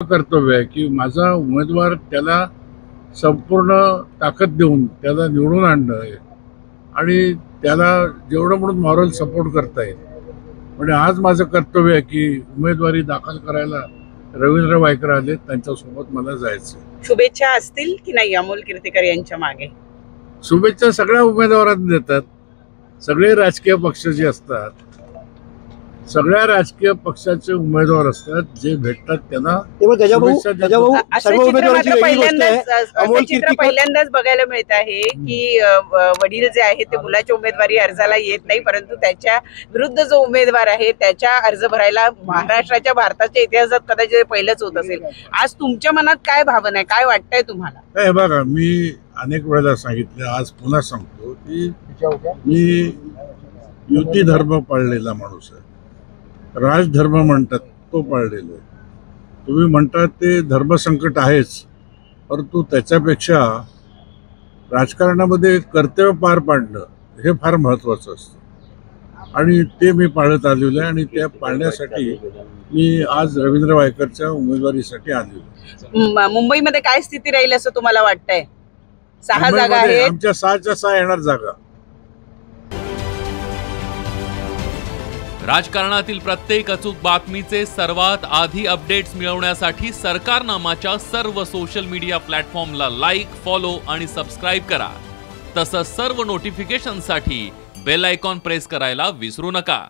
कर्तव्य आहे की माझा उमेदवार त्याला संपूर्ण ताकद देऊन त्याला निवडून आणणं आहे आणि त्याला जेवढं म्हणून मॉरल सपोर्ट करता येईल. म्हणजे आज माझं कर्तव्य आहे की उमेदवारी दाखल करायला रवींद्र वायकर आले, त्यांच्यासोबत मला जायचं. शुभेच्छा असतील की नाही अमोल कीर्तीकर यांच्या मागे? शुभेच्छा सगळ्या उमेदवारांना देतात. सगळे राजकीय पक्ष जे असतात, सगळ्या राजकीय पक्षाचे उमेदवार असतात, जे भेटतात त्यांना शुभेच्छा देतात. असं चित्र पहिल्यांदाच बघायला मिळत आहे की वडील जे आहे ते मुलाच्या उमेदवारी अर्जाला येत नाही, परंतु त्याच्या विरुद्ध जो उमेदवार आहे त्याच्या अर्ज भरायला महाराष्ट्राच्या भारताच्या इतिहासात कदाचित पहिलंच होत असेल. आज तुमच्या मनात काय भावना आहे, काय वाटतंय तुम्हाला? काय बघा, मी अनेक वेळेला सांगितलं, आज पुन्हा सांगतो की मी युती धर्म पाळलेला माणूस आहे. राजधर्म म्हणतात तो पाळलेला आहे. तुम्ही म्हणतात ते धर्मसंकट आहेच, परंतु त्याच्यापेक्षा राजकारणामध्ये कर्तव्य पार पाडणं हे फार महत्त्वाचं असतं आणि ते मी पाळत आलेलो आहे आणि त्या पाळण्यासाठी मी आज रवींद्र वायकरच्या उमेदवारीसाठी आलेलो आहे. मुंबईमध्ये काय स्थिती राहील असं तुम्हाला वाटतंय? 6 जागा आहेत. आमच्या 6च्या 6 येणार जागा. राजकारणातील प्रत्येक अचूक बातमीचे सर्वात आधी अपडेट्स मिळवण्यासाठी सरकारनामाच्या सर्व सोशल मीडिया प्लॅटफॉर्मला लाईक, फॉलो आणि सबस्क्राईब करा. तसंच सर्व नोटिफिकेशनसाठी बेल आयकॉन प्रेस करायला विसरू नका.